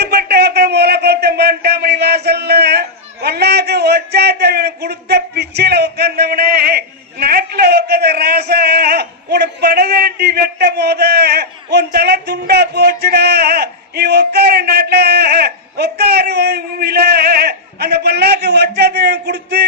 கட்டுப்பட்ட பக்கம் மூல கொளுத்தம் பண்ணிட்டாமணி வாசல்ல பொண்ணாக்கு ஒச்சாத்த கொடுத்த பிச்சையில உட்கார்ந்தவனே நாட்டுல உட்காந்த ராசா உன படவேண்டி வெட்ட போத உன் தலை துண்டா போச்சுடா. நீ உட்காரு நாட்டுல உட்காரு பூமியில அந்த பல்லாக்கு ஒச்சாத்த கொடுத்து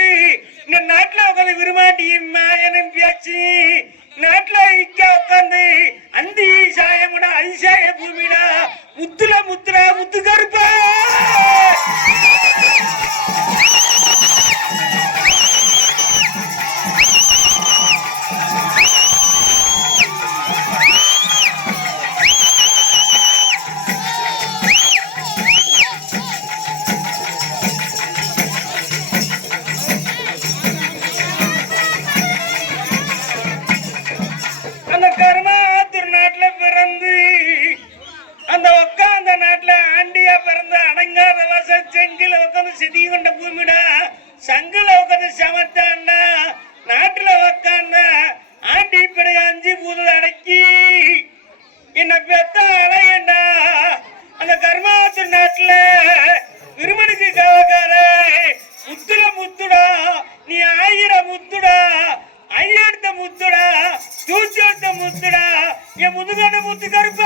అడంగా వ్యవసాయ చెంగిల ఒకరు கொண்ட பூமிடா సంగుల ఒకరు సమర్థాన్న நாட்டுல உக்காந்த ஆண்டி இப்படி அஞ்சு பூதல் அடக்கி என்ன பெத்த அலையண்டா அந்த கர்மாத்து நாட்டுல விருமணிக்கு கவகார முத்துல முத்துடா நீ ஆயிர முத்துடா ஐயெடுத்த முத்துடா தூச்சோத்த முத்துடா என் முதுகண்ட முத்து கருப்பு